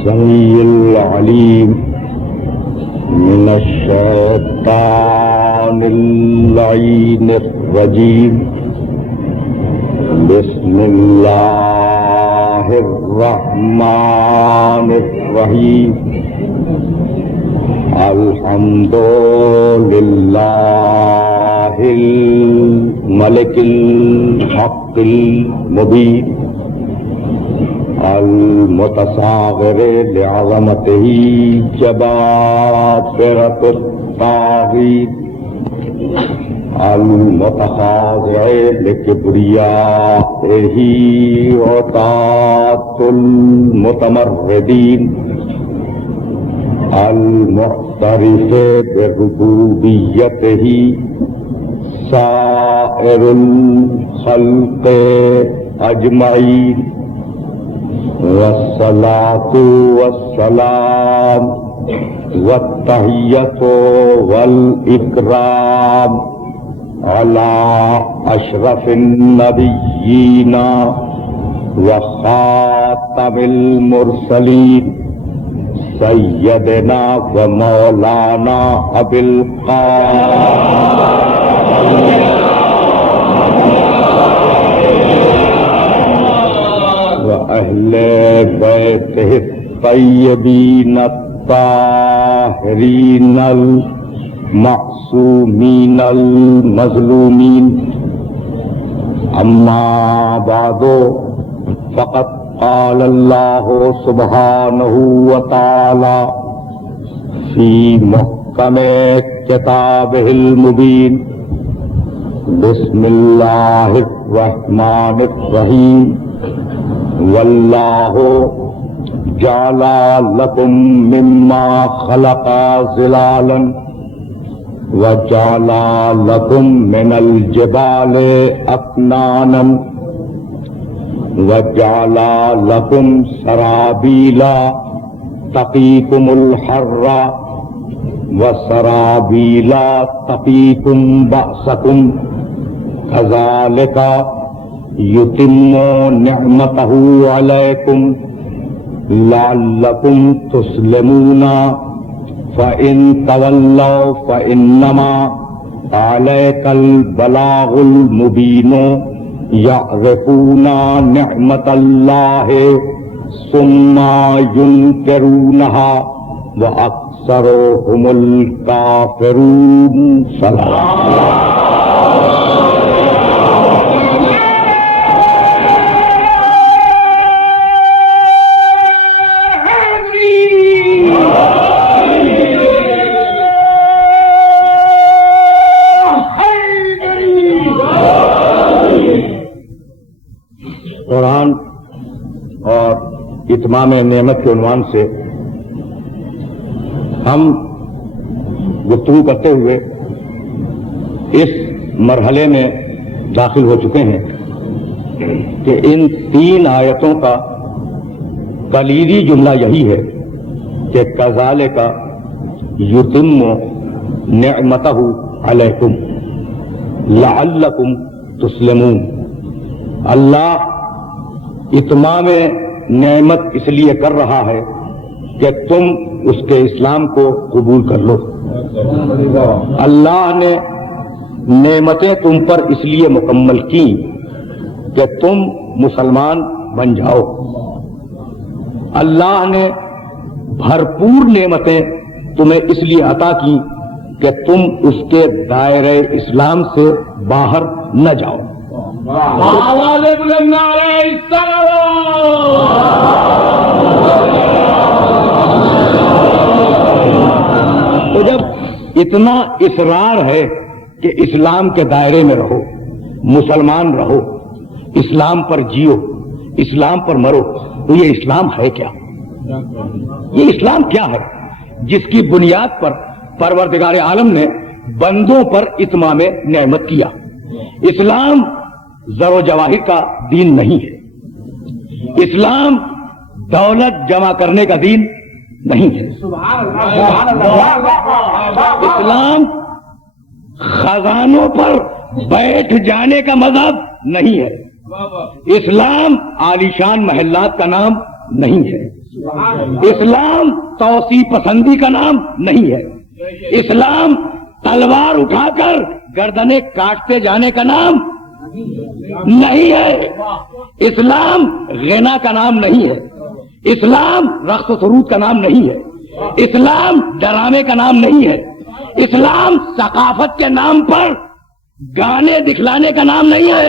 السميع العليم من الشيطان اللعين الرجيم بسم الله الرحمن الرحيم الحمد لله الملك الحق المبين المتصاغر لعظمته جبابرة الطاغين المتخاضع لكبريائه عتاة المتمردين المعترف بربوبيته سائر الخلق أجمعين والصلاة والسلام والتحية والإكرام على أشرف النبيين وخاتم المرسلين سيدنا ومولانا أبي القاسم وأهل بيته الطيبين الطاهرين المعصومين المظلومين أما بعد فقد قال الله سبحانه وتعالى في محكم كتابه المبين بسم الله الرحمن الرحيم واللہ جعل لکم مما خلق ظلالا وجعل لکم من الجبال اکنانا وجعل لکم سرابیلا تقیکم الحر وسرابیلا تقیکم بأسکم کذالک یتم نعمتہ علیکم لعلکم تسلمون فإن تولوا فإنما علیک البلاغ المبین یعرفون نعمت اللہ ثم ینکرونہا وأکثرهم الکافرون صلاة قرآن اور اتمام نعمت کے عنوان سے ہم گفتگو کرتے ہوئے اس مرحلے میں داخل ہو چکے ہیں کہ ان تین آیتوں کا کلیدی جملہ یہی ہے کہ کذالک یتم نعمتہ علیکم لعلکم تسلمون. اللہ اتمام نعمت اس لیے کر رہا ہے کہ تم اس کے اسلام کو قبول کر لو. اللہ نے نعمتیں تم پر اس لیے مکمل کی کہ تم مسلمان بن جاؤ. اللہ نے بھرپور نعمتیں تمہیں اس لیے عطا کی کہ تم اس کے دائرۂ اسلام سے باہر نہ جاؤ. تو جب اتنا اصرار ہے کہ اسلام کے دائرے میں رہو، مسلمان رہو، اسلام پر جیو، اسلام پر مرو، تو یہ اسلام ہے کیا؟ یہ اسلام کیا ہے جس کی بنیاد پر پروردگار عالم نے بندوں پر اتمام نعمت کیا؟ اسلام زر و جواہر کا دین نہیں ہے. اسلام دولت جمع کرنے کا دین نہیں ہے. اسلام خزانوں پر بیٹھ جانے کا مذہب نہیں ہے. اسلام عالیشان محلات کا نام نہیں ہے. اسلام توسیع پسندی کا نام نہیں ہے، اسلام تلوار اٹھا کر گردنیں کاٹتے جانے کا نام نہیں ہے، اسلام غنا کا نام نہیں ہے، اسلام رقص و سرود کا نام نہیں ہے، اسلام ڈرامے کا نام نہیں ہے، اسلام ثقافت کے نام پر گانے دکھلانے کا نام نہیں ہے۔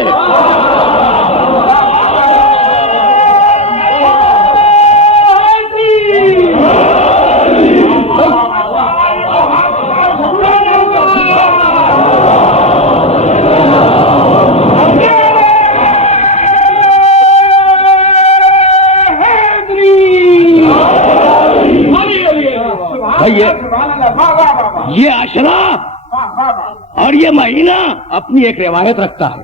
یہ عشرہ اور یہ مہینہ اپنی ایک روایت رکھتا ہے،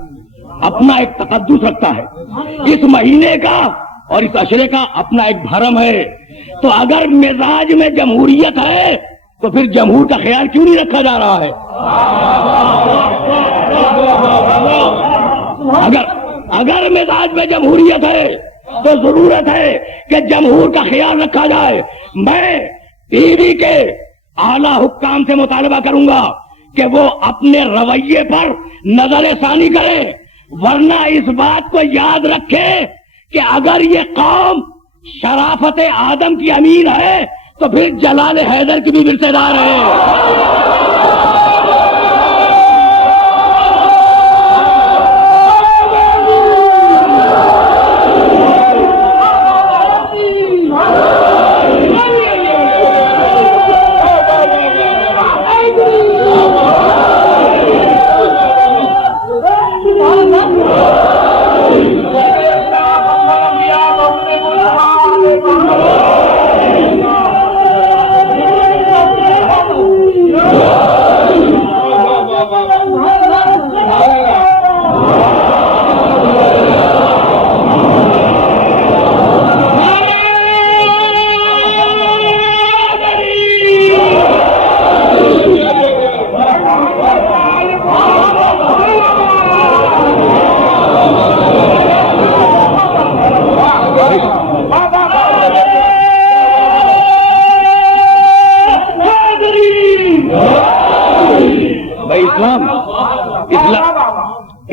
اپنا ایک تقدس رکھتا ہے، اس مہینے کا اور اس عشرے کا اپنا ایک بھرم ہے۔ تو اگر مزاج میں جمہوریت ہے تو پھر جمہور کا خیال کیوں نہیں رکھا جا رہا ہے؟ اگر مزاج میں جمہوریت ہے تو ضرورت ہے کہ جمہور کا خیال رکھا جائے۔ میں ٹی وی کے اعلیٰ حکام سے مطالبہ کروں گا کہ وہ اپنے رویے پر نظر ثانی کرے، ورنہ اس بات کو یاد رکھے کہ اگر یہ قوم شرافت آدم کی امین ہے تو پھر جلال حیدر کی بھی ورثے دار ہے۔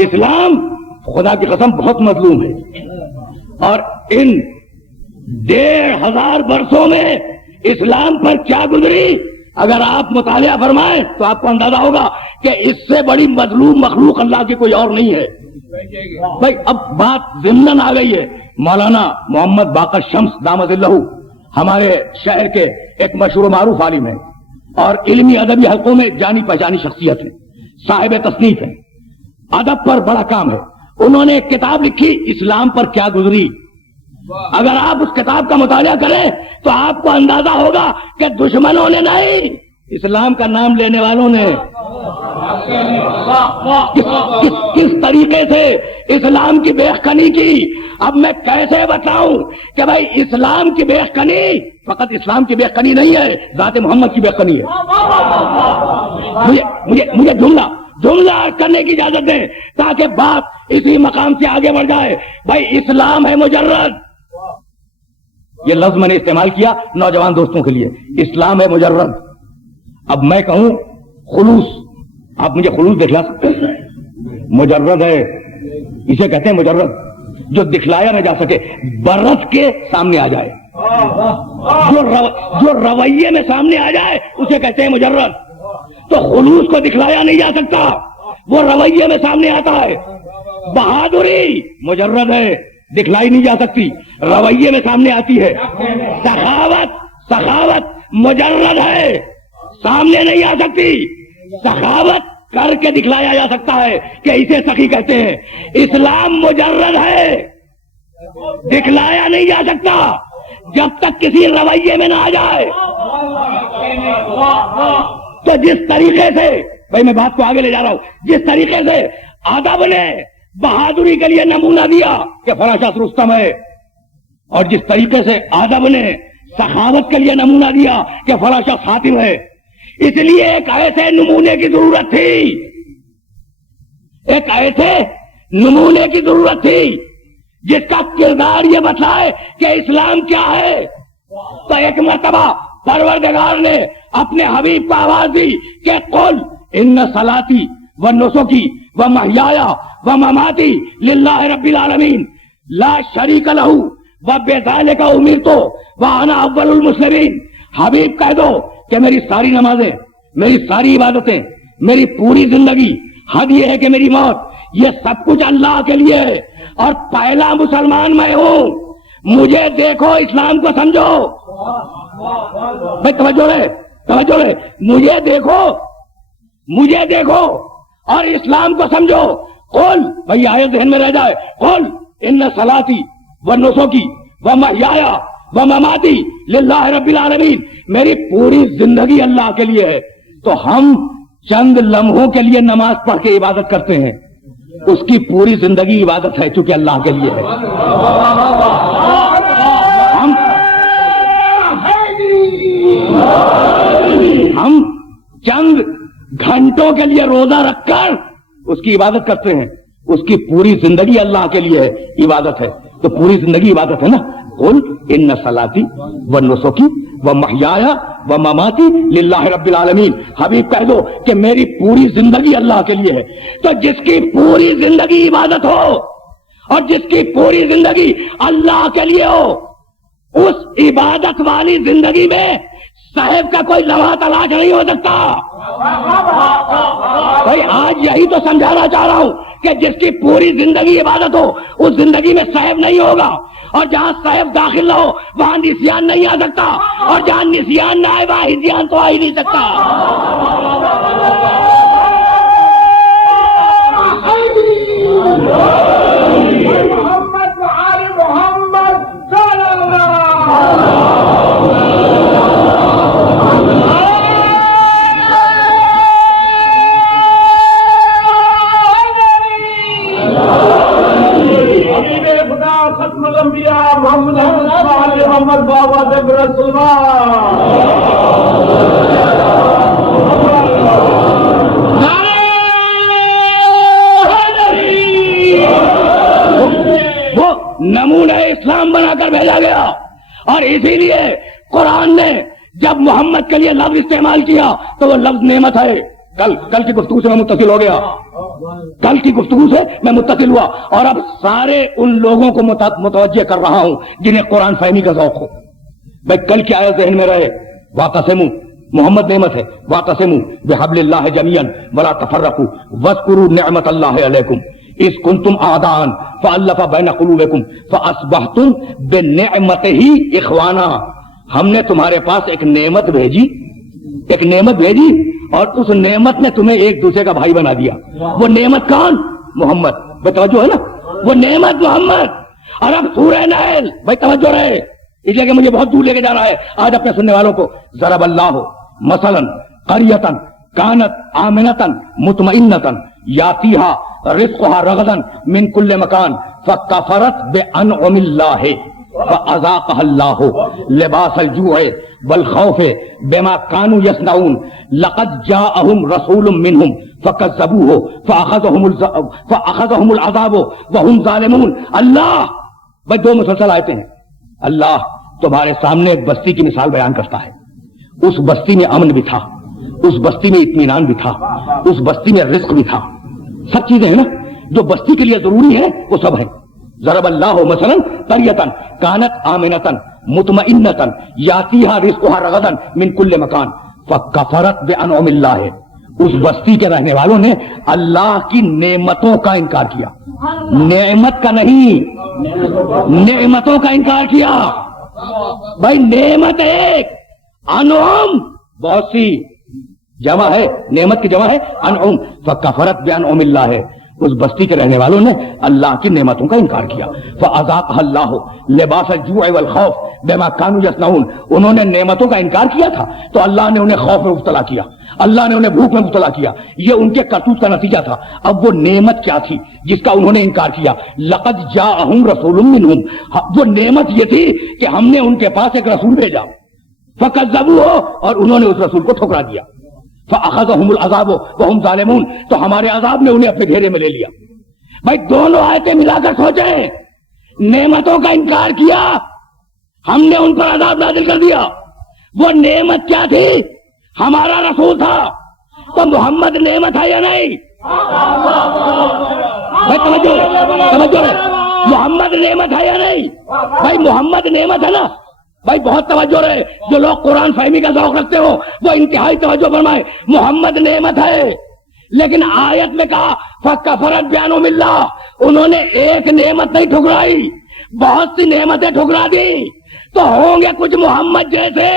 اسلام خدا کی قسم بہت مظلوم ہے، اور ان 1500 برسوں میں اسلام پر کیا گزری اگر آپ مطالعہ فرمائیں تو آپ کو اندازہ ہوگا کہ اس سے بڑی مظلوم مخلوق اللہ کی کوئی اور نہیں ہے۔ بھائی اب بات ضمناً آ گئی ہے، مولانا محمد باقر شمس دامت اللہ ہمارے شہر کے ایک مشہور و معروف عالم ہیں اور علمی ادبی حلقوں میں جانی پہچانی شخصیت ہیں، صاحب تصنیف ہیں، ادب پر بڑا کام ہے۔ انہوں نے ایک کتاب لکھی اسلام پر کیا گزری۔ اگر آپ اس کتاب کا مطالعہ کریں تو آپ کو اندازہ ہوگا کہ دشمنوں نے نہیں، اسلام کا نام لینے والوں نے کس طریقے سے اسلام کی بیخنی کی۔ اب میں کیسے بتاؤں کہ بھائی اسلام کی بیخنی فقط اسلام کی بیخنی نہیں ہے، ذات محمد کی بیخنی ہے۔ مجھے جملہ کرنے کی اجازت دیں تاکہ بات اسی مقام سے آگے بڑھ جائے۔ بھائی اسلام ہے مجرد، یہ لفظ میں نے استعمال کیا نوجوان دوستوں کے لیے، اسلام ہے مجرد۔ اب میں کہوں خلوص، آپ مجھے خلوص دکھلا سکتے ہیں؟ مجرد ہے، اسے کہتے ہیں مجرد، جو دکھلایا نہ جا سکے، برت کے سامنے آ جائے، جو رویے میں سامنے آ جائے اسے کہتے ہیں مجرد۔ تو خلوص کو دکھلایا نہیں جا سکتا، وہ رویے میں سامنے آتا ہے۔ بہادری مجرد ہے، دکھلائی نہیں جا سکتی، رویے میں سامنے آتی ہے۔ سخاوت مجرد ہے، سامنے نہیں آ سکتی، سخاوت کر کے دکھلایا جا سکتا ہے کہ اسے سخی کہتے ہیں۔ اسلام مجرد ہے، دکھلایا نہیں جا سکتا جب تک کسی رویے میں نہ آ جائے۔ تو جس طریقے سے، بھائی میں بات کو آگے لے جا رہا ہوں، جس طریقے سے ادب نے بہادری کے لیے نمونہ دیا کہ فلاں شخص رستم ہے، اور جس طریقے سے ادب نے سخاوت کے لیے نمونہ دیا کہ فلاں شخص حاتم ہے، اس لیے ایک ایسے نمونے کی ضرورت تھی، ایک ایسے نمونے کی ضرورت تھی جس کا کردار یہ بتائے کہ اسلام کیا ہے، تو ایک مرتبہ پروردگار نے اپنے حبیب کو آواز دی کہ قل ان صلاتی و نسکی و محیایا و مماتی للہ رب العالمین لا شریک لہ و بذالک امرت وانا اول المسلمین. حبیب کہہ دو کہ میری ساری نمازیں، میری ساری عبادتیں، میری پوری زندگی، حد یہ ہے کہ میری موت، یہ سب کچھ اللہ کے لیے ہے اور پہلا مسلمان میں ہوں. مجھے دیکھو، اسلام کو سمجھو. بھائی توجہ رہے، مجھے دیکھو اور اسلام کو سمجھو. قل، بھائی آیت ذہن میں رہ جائے، قل ان صلاتی و نسکی و محیایا و مماتی للہ رب العالمین، میری پوری زندگی اللہ کے لیے ہے. تو ہم چند لمحوں کے لیے نماز پڑھ کے عبادت کرتے ہیں، اس کی پوری زندگی عبادت ہے چونکہ اللہ کے لیے ہے. ہم چند گھنٹوں کے لیے روزہ رکھ کر اس کی عبادت کرتے ہیں، اس کی پوری زندگی اللہ کے لیے عبادت ہے. تو پوری زندگی عبادت ہے نا. قل ان صلاتی و نسکی و محیایا و مماتی للہ رب العالمین. حبیب کہہ دو کہ میری پوری زندگی اللہ کے لیے ہے. تو جس کی پوری زندگی عبادت ہو اور جس کی پوری زندگی اللہ کے لیے ہو، اس عبادت والی زندگی میں صاحب کا کوئی لمحہ تلاش نہیں ہو سکتا. بھائی آج یہی تو سمجھانا چاہ رہا ہوں کہ جس کی پوری زندگی عبادت ہو اس زندگی میں صاحب نہیں ہوگا، اور جہاں صاحب داخل نہ ہو وہاں نسیان نہیں آ سکتا، اور جہاں نسیان نہ آئے وہاں ہدیان تو آ ہی نہیں سکتا. محمد وآل محمد صلی اللہ. ختم الانبیاء محمد بابا جب رسول وہ نمونہ اسلام بنا کر بھیجا گیا. اور اسی لیے قرآن نے جب محمد کے لیے لفظ استعمال کیا تو وہ لفظ نعمت ہے. کل کی گفتگو سے میں متصل ہو گیا، کل کی گفتگو سے میں متصل ہوا، اور اب سارے ان لوگوں کو متوجہ کر رہا ہوں جنہیں قرآن فہمی کا ذوق ہو. بھائی کل کی آیت ذہن میں رہے، واقسموا، محمد نعمت ہے، واقسموا بحبل اللہ جمیعا ولا تفرقوا واذکروا نعمت اللہ علیکم اذ کنتم اعداء فالف بین قلوبکم فاصبحتم بنعمتہ اخوانا. ہم نے تمہارے پاس ایک نعمت بھیجی اور اس نعمت نے تمہیں ایک دوسرے کا بھائی بنا دیا. وہ نعمت کون؟ محمد. بھائی توجہ ہے نا، وہ نعمت محمد. اور اب سورہ نحل، بھائی توجہ رہے، اس لیے کہ مجھے بہت دور لے کے جا رہا ہے آج اپنے سننے والوں کو. ضرب اللہ مثلا قریۃ کانت آمنۃ مطمئنۃ یاتیھا رزقھا رغدا من کل مکان فکفرت بانعم اللہ فاذاقها اللہ لباس الجوع والخوف بما كانوا يصنعون لقد جاءهم رسول منهم فكذبوه فاخذهم العذاب وهم ظالمون. اللہ بھائی دو مسلسل آیتیں ہیں. اللہ تمہارے سامنے ایک بستی کی مثال بیان کرتا ہے. اس بستی میں امن بھی تھا، اس بستی میں اطمینان بھی تھا، اس بستی میں رزق بھی تھا. سب چیزیں ہیں نا جو بستی کے لیے ضروری ہیں، وہ سب ہیں. ضرب اللہ مثلا قریۃ کانت آمنۃ مطمئنۃ یاتیھا رزقھا رغدا من کل مکان فکفرت بانعم اللہ. اس بستی کے رہنے والوں نے اللہ کی نعمتوں کا انکار کیا. نعمت کا نہیں، نعمتوں کا انکار کیا. بھائی نعمت ایک، انعم بہت سی، جمع ہے، نعمت کی جمع ہے انعم. فکفرت بانعم اللہ ہے. اس بستی کے رہنے والوں نے اللہ کی نعمتوں کا انکار کیا. فاذاقها اللہ لباس الجوع والخوف بما كانوا يصنعون. انہوں نے نعمتوں کا انکار کیا تھا تو اللہ نے انہیں خوف میں مبتلا کیا، اللہ نے انہیں بھوک میں مبتلا کیا. یہ ان کے کرتوت کا نتیجہ تھا. اب وہ نعمت کیا تھی جس کا انہوں نے انکار کیا؟ لقد جاءهم رسول منهم. وہ نعمت یہ تھی کہ ہم نے ان کے پاس ایک رسول بھیجا، فکذبوه، اور انہوں نے اس رسول کو ٹھکرا دیا. فاخذهم العذاب وهم ظالمون. تو ہمارے عذاب نے انہیں اپنے گھیرے میں لے لیا. بھائی دونوں آیتیں ملا کر سوچیں، نعمتوں کا انکار کیا ہم نے ان پر عذاب نازل کر دیا. وہ نعمت کیا تھی؟ ہمارا رسول تھا. تو محمد نعمت ہے یا نہیں؟ بھائی توجہ ہے. محمد نعمت ہے یا نہیں؟ بھائی محمد نعمت ہے نا. بھائی بہت توجہ رہے. جو لوگ قرآن فہمی کا ذوق رکھتے ہو وہ انتہائی توجہ فرمائے. محمد نعمت ہے، لیکن آیت میں کہا فَكَفَرَتْ بِأَنْعُمِ اللَّهِ. انہوں نے ایک نعمت نہیں ٹھکرائی، بہت سی نعمتیں ٹھکرا دی. تو ہوں گے کچھ محمد جیسے.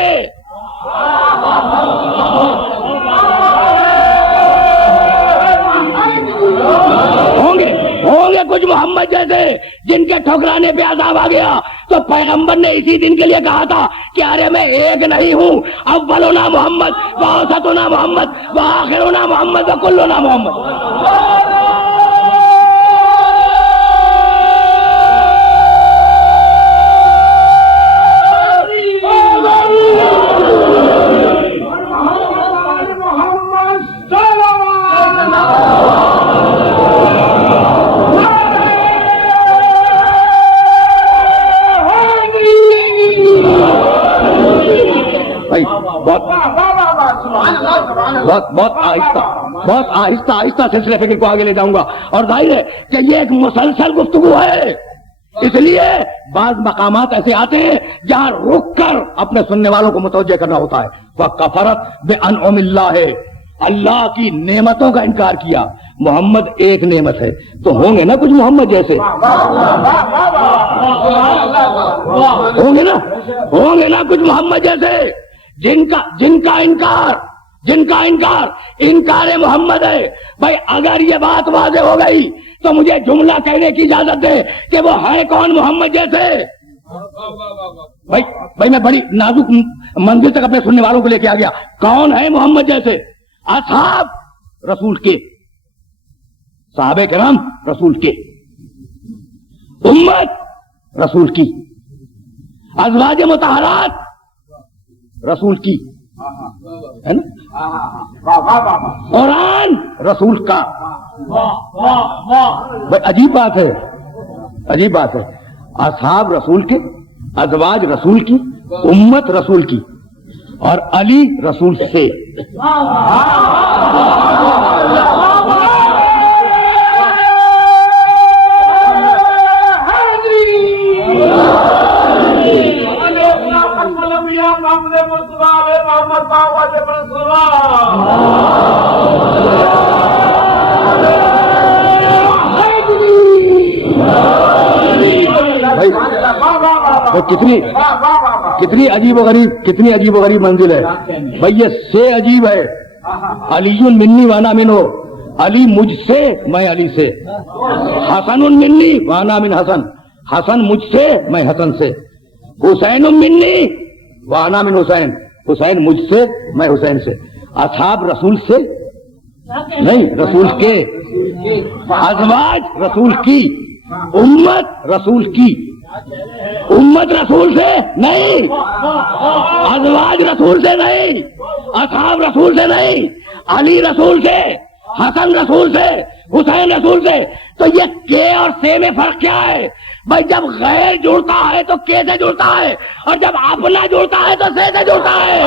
ہوں گے کچھ محمد جیسے جن کے ٹھکرانے پہ عذاب آ گیا. تو پیغمبر نے اسی دن کے لیے کہا تھا کہ ارے میں ایک نہیں ہوں، اولنا محمد وآخرنا محمد وآخرنا محمد وکلنا محمد. بہت آہستہ سلسلے فکر کو آگے لے جاؤں گا. اور ظاہر ہے کہ یہ ایک مسلسل گفتگو ہے، اس لیے بعض مقامات ایسے آتے ہیں جہاں رک کر اپنے سننے والوں کو متوجہ کرنا ہوتا ہے. وَكَفَرَتْ بِأَنْعُمِ اللَّهِ، اللہ کی نعمتوں کا انکار کیا. محمد ایک نعمت ہے، تو ہوں گے نا کچھ محمد جیسے. ہوں گے نا کچھ محمد جیسے جن کا انکار محمد ہے. بھائی اگر یہ بات واضح ہو گئی تو مجھے جملہ کہنے کی اجازت دے کہ وہ ہے کون محمد جیسے. بھائی میں بڑی نازک منزل تک اپنے سننے والوں کو لے کے آ گیا. کون ہے محمد جیسے؟ اصحاب رسول کے، صحابہ کرام رسول کے، امت رسول کی، ازواج مطہرات رسول کی، ہے نا، قرآن رسول کا. بھائی عجیب بات ہے. اصحاب رسول کے، ازواج رسول کی، امت رسول کی، اور علی رسول سے. کتنی عجیب و غریب منزل ہے. بھئی یہ سے عجیب ہے. علی منی وانا منو، علی مجھ سے میں علی سے. حسن منی وانا من حسن، حسن مجھ سے میں حسن سے. حسین منی وانا من حسین، حسین مجھ سے میں حسین سے. اصحاب رسول سے نہیں، رسول کے. ازواج رسول کی، امت رسول کی. امت رسول سے نہیں، ازواج رسول سے نہیں، اصحاب رسول سے نہیں، علی رسول سے، حسن رسول سے، حسین رسول سے. تو یہ کے اور سے میں فرق کیا ہے؟ بھائی جب غیر جڑتا ہے تو کے سے جڑتا ہے، اور جب اپنا جڑتا ہے تو سے جڑتا ہے.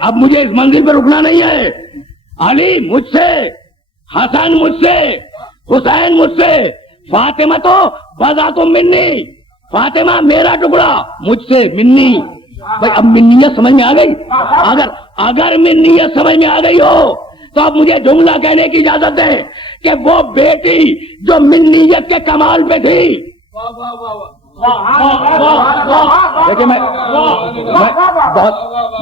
اب مجھے اس منزل پہ رکنا نہیں ہے. علی مجھ سے، حسن مجھ سے، حسین مجھ سے، فاطمہ تو بذات منی، فاطمہ میرا ٹکڑا مجھ سے منی. بھائی اب منیت سمجھ میں آ گئی؟ اگر منیت سمجھ میں آ گئی ہو تو اب مجھے جملہ کہنے کی اجازت ہے کہ وہ بیٹی جو منیت کے کمال پہ تھی، دیکھیں میں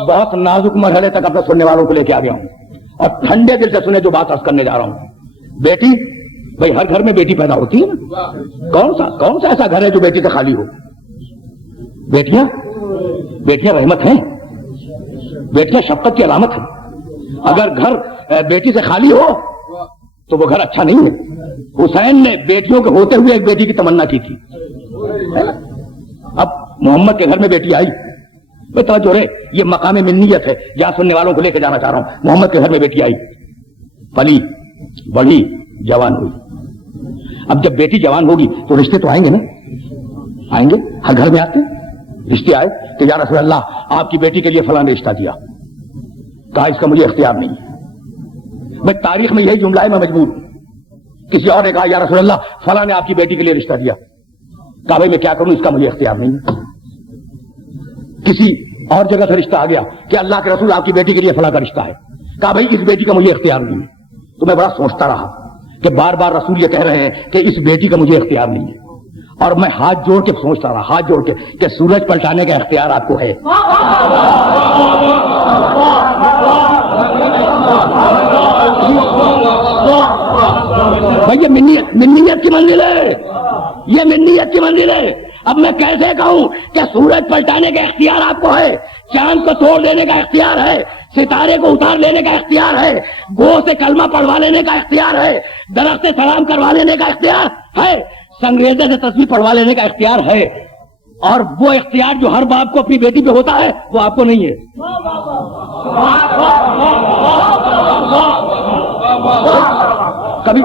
بہت نازک مرحلے تک اپنے سننے والوں کو لے کے آ گیا ہوں، اور ٹھنڈے دل سے سنے جو بات عرض کرنے جا رہا ہوں۔ بیٹی، بھائی ہر گھر میں بیٹی پیدا ہوتی ہے نا، کون سا ایسا گھر ہے جو بیٹی کا خالی ہو؟ بیٹیاں رحمت ہیں، بیٹیاں شفقت کی علامت ہیں۔ اگر گھر بیٹی سے خالی ہو تو وہ گھر اچھا نہیں ہے۔ حسین نے بیٹیوں کے ہوتے ہوئے ایک بیٹی کی تمنا کی تھی، اب محمد کے گھر میں بیٹی آئی، توجہ رہے، یہ مقام منیت ہے جہاں سننے والوں کو لے کے جانا چاہ رہا ہوں۔ محمد کے گھر میں بیٹی آئی، پلی بڑھی، جوان ہوئی۔ اب جب بیٹی جوان ہوگی تو رشتے تو آئیں گے نا، آئیں گے، ہر گھر میں آتے ہیں رشتے۔ آئے کہ یا رسول اللہ آپ کی بیٹی کے لیے فلاں نے رشتہ دیا، کہا اس کا مجھے اختیار نہیں ہے۔ بھائی تاریخ میں یہی جملہ ہے، میں مجبور ہوں۔ کسی اور نے کہا یا رسول اللہ فلاں نے آپ کی بیٹی کے لیے رشتہ دیا، کہا بھائی میں کیا کروں، اس کا مجھے اختیار نہیں ہے۔ کسی اور جگہ سے رشتہ آ گیا کہ اللہ کے رسول آپ کی بیٹی کے لیے فلاں کا رشتہ ہے، کہا بھائی اس بیٹی کا مجھے اختیار نہیں ہے۔ تو میں بڑا سوچتا رہا کہ بار بار رسول یہ کہہ رہے ہیں کہ اس بیٹی کا مجھے اختیار نہیں ہے، اور میں ہاتھ جوڑ کے سوچتا رہا، ہاتھ جوڑ کے، کہ سورج پلٹانے کا اختیار آپ کو ہے۔ بھائی یہ منیت کی منزل ہے، یہ منیت کی منزل ہے۔ اب میں کیسے کہوں کہ سورج پلٹانے کا اختیار آپ کو ہے، چاند کو توڑ دینے کا اختیار ہے، ستارے کو اتار لینے کا اختیار ہے، گو سے کلمہ پڑھوا لینے کا اختیار ہے، درخت سے سلام کروا لینے کا اختیار ہے، سنگریزے سے تصویر پڑھوا لینے کا اختیار ہے، اور وہ اختیار جو ہر باپ کو اپنی بیٹی پہ ہوتا ہے وہ آپ کو نہیں ہے۔ کبھی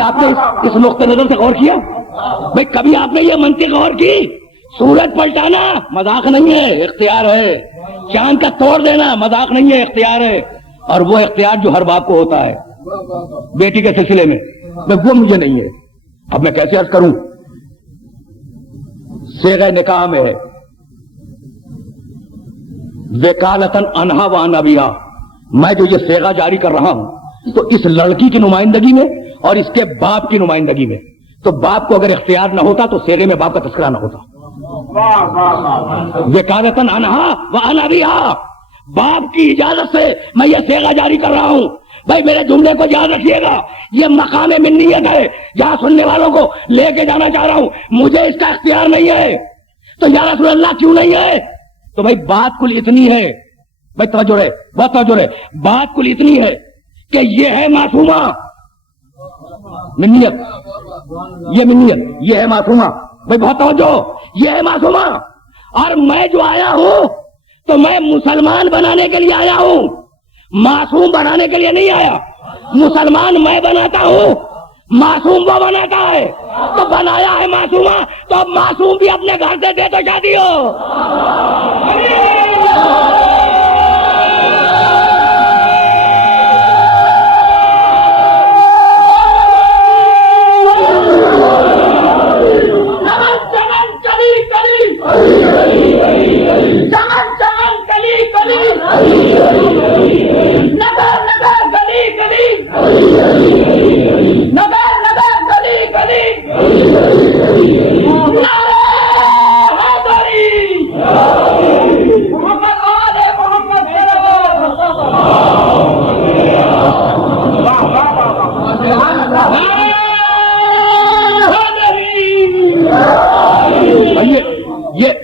آپ نے اس نقطۂ نظر سے غور کیا؟ بھائی کبھی آپ نے یہ منطق غور کی؟ سورج پلٹانا مذاق نہیں ہے، اختیار ہے، چاند کا توڑ دینا مذاق نہیں ہے، اختیار ہے، اور وہ اختیار جو ہر باپ کو ہوتا ہے بیٹی کے سلسلے میں، وہ مجھے نہیں ہے۔ اب میں کیسے عرض کروں؟ صیغہ نکاح میں ہے وکالتاً عنہا وعن ابیہا، میں جو یہ صیغہ جاری کر رہا ہوں تو اس لڑکی کی نمائندگی میں اور اس کے باپ کی نمائندگی میں، تو باپ کو اگر اختیار نہ ہوتا تو صیغے میں باپ کا تذکرہ نہ ہوتا۔ وکالتاً عنہا وعن ابیہا، باپ کی اجازت سے میں یہ صیغہ جاری کر رہا ہوں۔ بھائی میرے جملے کو یاد رکھیے گا، یہ مقام منیت ہے جہاں سننے والوں کو لے کے جانا چاہ رہا ہوں۔ مجھے اس کا اختیار نہیں ہے، تو یا رسول اللہ کیوں نہیں ہے؟ تو بھائی بات کل اتنی ہے، بھائی توجہ رہے، بہت توجہ رہے، بات کل اتنی ہے کہ یہ ہے معصومہ منیت، یہ منیت، یہ ہے معصومہ، بھائی بہت توجہ، یہ ہے معصومہ، اور میں جو آیا ہوں تو میں مسلمان بنانے کے لیے آیا ہوں، معصوم بنانے کے لیے نہیں آیا۔ مسلمان میں بناتا ہوں، معصوم وہ بناتا ہے، تو بنایا ہے معصومہ، تو اب معصوم بھی اپنے گھر سے دے تو شادی ہو۔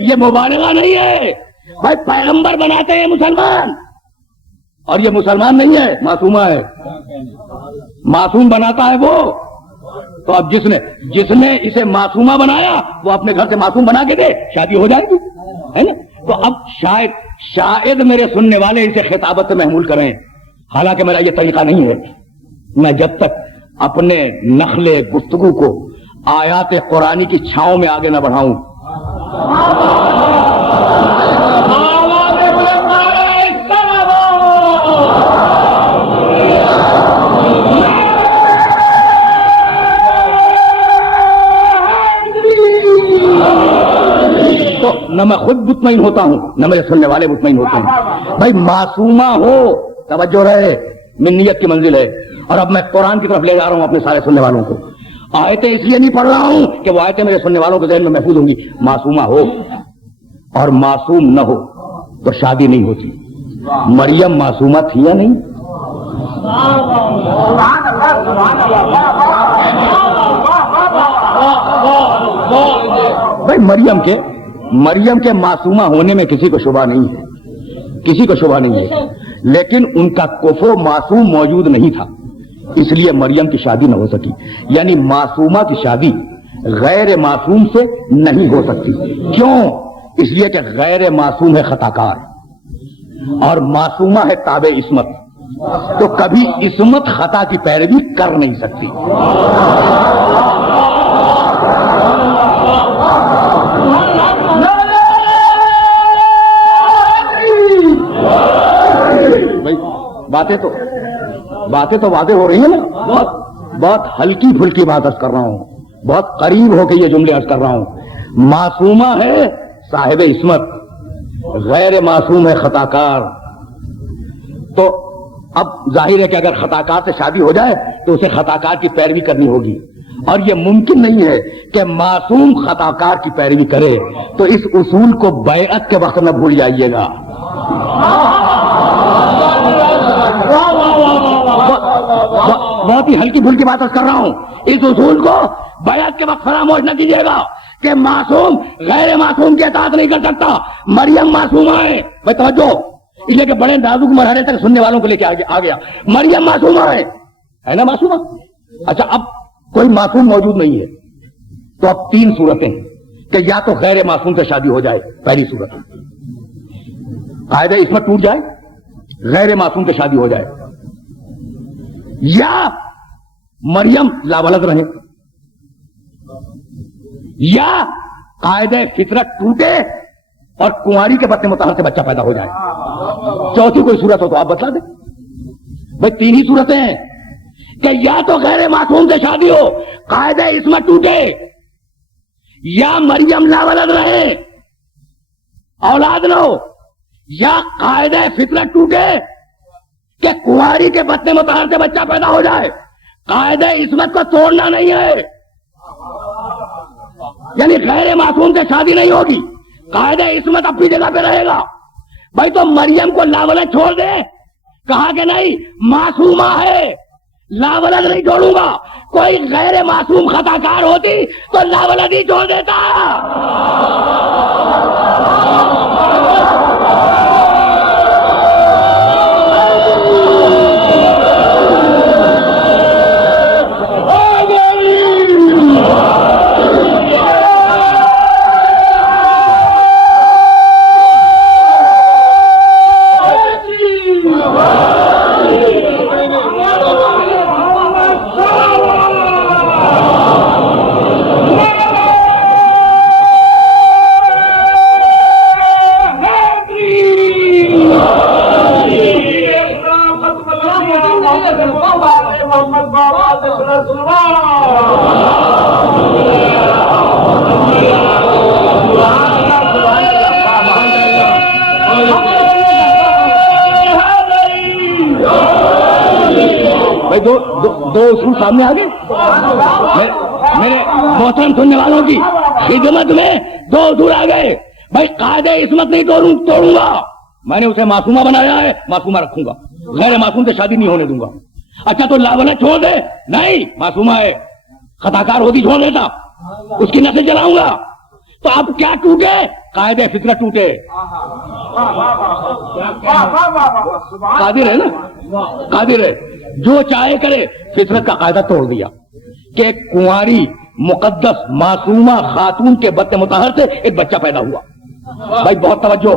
یہ مبالغہ نہیں ہے بھائی، پیغمبر بناتے ہیں مسلمان، اور یہ مسلمان نہیں ہے، معصومہ ہے، معصوم بناتا ہے وہ۔ تو اب جس نے اسے معصومہ بنایا وہ اپنے گھر سے معصوم بنا کے دے، شادی ہو جائے گی، ہے نا؟ تو اب شاید میرے سننے والے اسے خطابت سے محمول کریں، حالانکہ میرا یہ طریقہ نہیں ہے۔ میں جب تک اپنے نخل گفتگو کو آیات قرآنی کی چھاؤں میں آگے نہ بڑھاؤں، تو نہ میں خود مطمئن ہوتا ہوں نہ میرے سننے والے مطمئن ہوتے ہیں۔ بھائی معصومہ ہو، توجہ رہے، منیت کی منزل ہے، اور اب میں قرآن کی طرف لے جا رہا ہوں اپنے سارے سننے والوں کو۔ آیتیں اس لیے نہیں پڑھ رہا ہوں کہ وہ آیتیں میرے سننے والوں کے ذہن میں محفوظ ہوں گی. معصومہ ہو اور معصوم نہ ہو تو شادی نہیں ہوتی. مریم معصومہ تھی یا نہیں؟ بھائی مریم کے معصومہ ہونے میں کسی کو شبہ نہیں ہے, کسی کو شبہ نہیں ہے, لیکن ان کا کفر معصوم موجود نہیں تھا, اس لیے مریم کی شادی نہ ہو سکی. یعنی معصومہ کی شادی غیر معصوم سے نہیں ہو سکتی. کیوں؟ اس لیے کہ غیر معصوم ہے خطا کار اور معصومہ ہے تابع عصمت, تو کبھی عصمت خطا کی پیروی کر نہیں سکتی. باتیں تو واضح ہو رہی ہیں نا. بہت ہلکی پھلکی بات عرض کر رہا ہوں, بہت قریب ہو کے یہ جملے عرض کر رہا ہوں. معصومہ ہے صاحب عصمت, غیر معصوم ہے خطا کار. تو اب ظاہر ہے کہ اگر خطا کار سے شادی ہو جائے تو اسے خطا کار کی پیروی کرنی ہوگی, اور یہ ممکن نہیں ہے کہ معصوم خطا کار کی پیروی کرے. تو اس اصول کو بیعت کے وقت نہ بھول جائیے گا. بہت ہی ہلکی پھلکی بات کر رہا ہوں. اس اصول کو بیعت کے وقت فراموش نہ کیجیے گا کہ معصوم غیر معصوم کی اطاعت نہیں کر سکتا. مریم معصومہ ہے. بھائی توجہ, اس لیے کہ بڑے نازک مرحلے تک سننے والوں کو لے کے آ گیا. مریم معصومہ ہے نا معصومہ. اچھا, اب کوئی معصوم موجود نہیں ہے تو اب تین صورتیں کہ یا تو غیر معصوم سے شادی ہو جائے, پہلی صورت قاعدہ عصمت ٹوٹ جائے, غیر معصوم سے شادی ہو جائے, یا مریم لاولد رہے, یا قاعدہ فطرت ٹوٹے اور کنواری کے بطن مطہر سے بچہ پیدا ہو جائے. چوتھی کوئی صورت ہو تو آپ بتلا دیں. بھائی تین ہی صورتیں ہیں کہ یا تو غیر معصوم سے شادی ہو, قاعدہ عصمت ٹوٹے, یا مریم لاولد رہے اولاد نہ ہو, یا قاعدہ فطرت ٹوٹے کہ کنواری کے بطن مطہر سے بچہ پیدا ہو جائے. قاعدہ عصمت کو توڑنا نہیں ہے, یعنی غیر معصوم سے شادی نہیں ہوگی, قاعدہ عصمت اپنی جگہ پہ رہے گا. بھائی تو مریم کو لاولد چھوڑ دے, کہا کہ نہیں معصومہ ہے, لاولد نہیں چھوڑوں گا. کوئی غیر معصوم خطا کار ہوتی تو لاولد ہی چھوڑ دیتا. دو اصول سامنے آ گئے. میرے محترم سننے والوں کی خدمت میں دو اصول آ گئے. بھائی قاعدہ عصمت نہیں توڑوں گا, میں نے اسے معصومہ بنایا ہے, معصومہ رکھوں گا, غیر معصوم سے شادی نہیں ہونے دوں گا. اچھا تو لاولد چھوڑ دے, نہیں معصومہ ہے, خطا کار ہوتی چھوڑ دیتا, اس کی نسل چلاؤں گا. تو اب کیا ٹوٹے؟ قاعدہ فطرت ٹوٹے. قادر ہے نا, قادر ہے, جو چاہے کرے. فطرت کا قاعدہ توڑ دیا کہ کنواری مقدس معصومہ خاتون کے بطن مطہر سے ایک بچہ پیدا ہوا. بھائی بہت توجہ,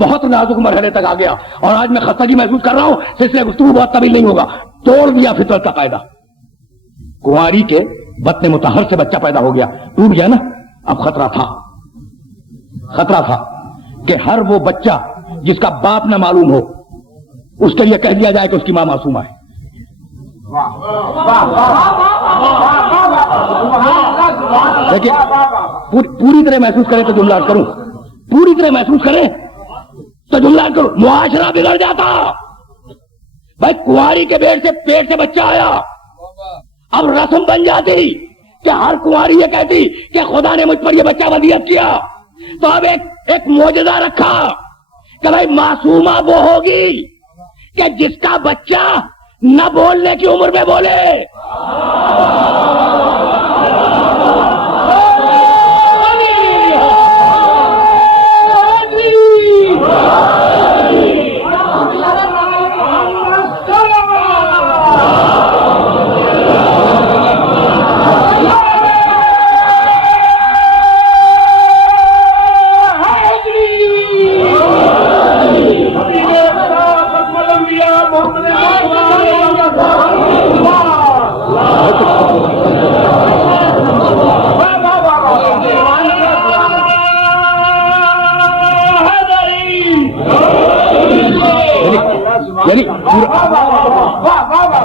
بہت نازک مرحلے تک آ گیا, اور آج میں خستگی محسوس کر رہا ہوں, سلسلہ گفتگو بہت طویل نہیں ہوگا. توڑ دیا فطرت کا قاعدہ, کنواری کے بطن مطہر سے بچہ پیدا ہو گیا, ٹوٹ گیا نا. اب خطرہ تھا کہ ہر وہ بچہ جس کا باپ نہ معلوم ہو, اس کے لیے کہہ دیا جائے کہ اس کی ماں معصومہ ہے. لیکن پوری طرح محسوس کریں تو جملہ کروں, پوری طرح محسوس کریں تو جملہ کروں, معاشرہ بگڑ جاتا. بھائی کنواری کے پیٹ سے بچہ آیا, اب رسم بن جاتی کہ ہر کنواری یہ کہتی کہ خدا نے مجھ پر یہ بچہ ودیعت کیا، تو اب ایک معجزہ رکھا کہ بھائی معصومہ وہ ہوگی کہ جس کا بچہ نہ بولنے کی عمر میں بولے.